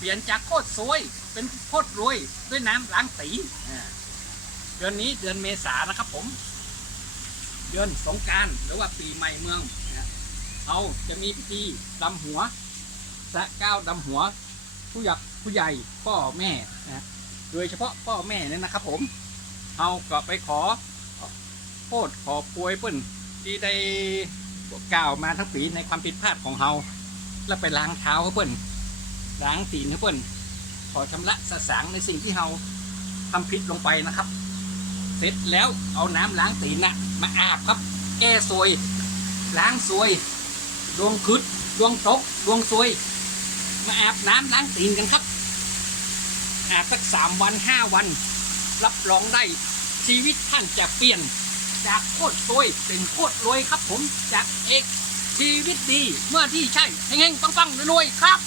เปลี่ยนจากโคตรซวยเป็นโคตรรวยด้วยน้ำล้างตีเดือนนี้เดือนเมษานะครับผม เดือนสงการหรือว่าปีใหม่เมืองเราจะมีพิธีดำหัวสะก้าวดำหัว ผู้หยักผู้ใหญ่พ่อแม่นะโดยเฉพาะพ่อแม่เนี่ยนะครับผมเราก็ไปขอโทษขอป่วยเพิ่นที่ได้กล่าวมาทั้งปีในความผิดพลาดของเราแล้วไปล้างเท้าเขาเพิ่น ล้างตีนเขาเพิ่นขอชำระสะสางในสิ่งที่เราทำผิดลงไปนะครับ เสร็จแล้วเอาน้ำล้างตีนนะมาอาบครับ แก้ซวย ล้างซวย ดวงคืดดวงตก ดวงซวย มาอาบน้ำล้างตีนกันครับ อาบสักสามวันห้าวัน รับรองได้ชีวิตท่านจะเปลี่ยน จากโคตรซวยเป็นโคตรรวยครับผมจากเอกชีวิตดีเมื่อที่ใช่เฮงๆปังๆรวยๆครับ